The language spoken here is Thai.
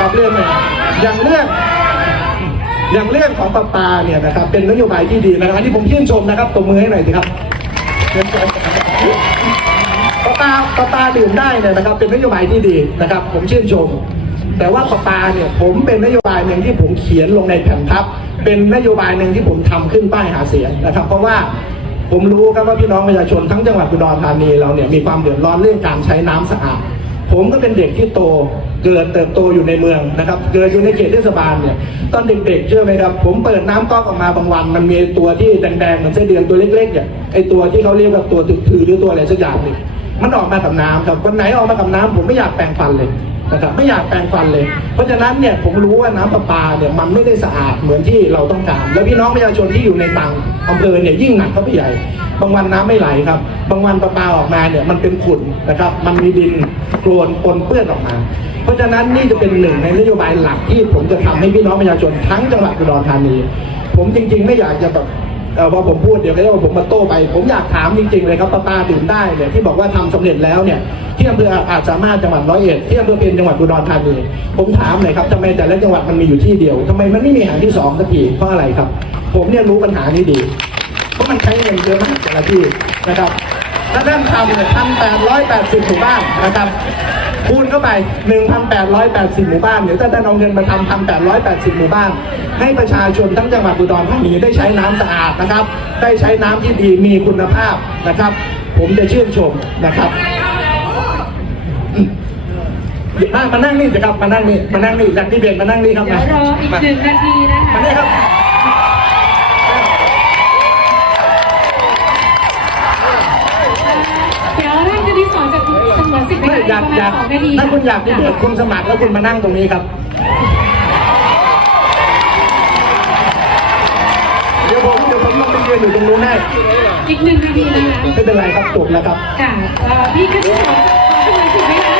นะครับเรื่องอย่างเรื่องอย่างเรื่องของปลาปาเนี่ยนะครับเป็นนโยบายที่ดีนะครับอันนี้ผมชื่นชมนะครับตบมือให้หน่อยสิครับปลาปลาปปาดื่มได้เนี่ยนะครับ เป็นนโยบายที่ดีนะครับ ผมชื่นชม แต่ว่าปลาปาเนี่ยผมเป็นนโยบายหนึ่งที่ผมเขียนลงในแผ่นพับ เป็นนโยบายหนึ่งที่ผมทำขึ้นป้ายหาเสียงนะครับ เพราะว่าผมรู้ครับว่าพี่น้องประชาชนทั้งจังหวัดอุดรธานีเราเนี่ยมีความเดือดร้อนเรื่องการใช้น้ำสะอาด ผมก็เป็นเด็กที่โตเกิดเติบโตอยู่ในเมืองนะครับ เกิดอยู่ในเขตเทศบาลเนี่ยตอนเด็กๆเชื่อไหมครับ ผมเปิดน้ำก๊อกออกมาบางวัน มันมีตัวที่แดงๆเหมือนไส้เดือนตัวเล็กๆเนี่ยไอตัวที่เขาเรียกว่าตัวตึกถือหรือตัวอะไรสักอย่างหนึ่งมันออกมากับน้ำครับวันไหนออกมากับน้ำผมไม่อยากแปรงฟันเลยนะครับไม่อยากแปรงฟันเลย เพราะฉะนั้นเนี่ยผมรู้ว่าน้ำประปาเนี่ยมันไม่ได้สะอาดเหมือนที่เราต้องการ แล้วพี่น้องประชาชนที่อยู่ในต่างอำเภอเนี่ยยิ่งหนักเข้าไปใหญ่ บางวันน้ำไม่ไหลครับ บางวันประปาออกมาเนี่ยมันเป็นขุ่นนะครับ มันมีดินโคลนปนเปื้อนออกมา เพราะฉะนั้นนี่จะเป็นหนึ่งในนโยบายหลักที่ผมจะทำให้พี่น้องประชาชนทั้งจังหวัดอุดรธานี ผมจริง ๆ ไม่อยากจะแบบพอผมพูดเดี๋ยวก็จะว่าผมมาโต้ไป ผมอยากถามจริง ๆ เลยครับประปาดื่มได้เนี่ยที่บอกว่าทำสำเร็จแล้วเนี่ยที่อำเภออาจสามารถจังหวัดร้อยเอ็ดที่อำเภอเป็นจังหวัดอุดรธานีผมถามหน่อยครับทำไมแต่ละจังหวัดมันมีอยู่ที่เดียวทำไมมันไม่มีแห่งที่สองสักทีเพราะอะไรครับ ผมเนี่ยรู้ปัญหานี้ดี ราะมันใช้เงินเยอะมากแต่ละที่นะครับถ้าท่านทำเนี่ยพันแปดร้อยแปดสิบหมู่บ้านนะครับ คูณเข้าไปหนึ่งพันแปดร้อยแปดสิบหมู่บ้านเดี๋ยวถ้าท่านเอาเงินมาทำพันแปดร้อยแปดสิบหมู่บ้าน ให้ประชาชนทั้งจังหวัดอุดรธานีได้ใช้น้ำสะอาดนะครับ ได้ใช้น้ำที่ดีมีคุณภาพนะครับ ผมจะชื่นชมนะครับอืมมามานั่งนี่สิครับ มานั่งนี่ มานั่งนี่จากที่เบนมานั่งนี่ครับเดี๋ยวรออีกหนึ่งนาทีนะคะมานี่ครับ เดี๋ยวท่านคณิตสอนจากสงวนสิทธิ์ ไม่ ไป อยากประมาอยากณสองนาทีถ้าคุณอยากที่เดือดคุณสมัครแล้วคุณมานั่งตรงนี้ครับ เดี๋ยวผมเดี๋ยวผมลงไปยืนอยู่ตรงนู้นให้อีกหนึ่งนาทีนะคะไม่เป็นไรครับจบแล้วครับค่ะเอ่อพี่คณิตสอนจากสงวนสิทธิ์ไหมคะ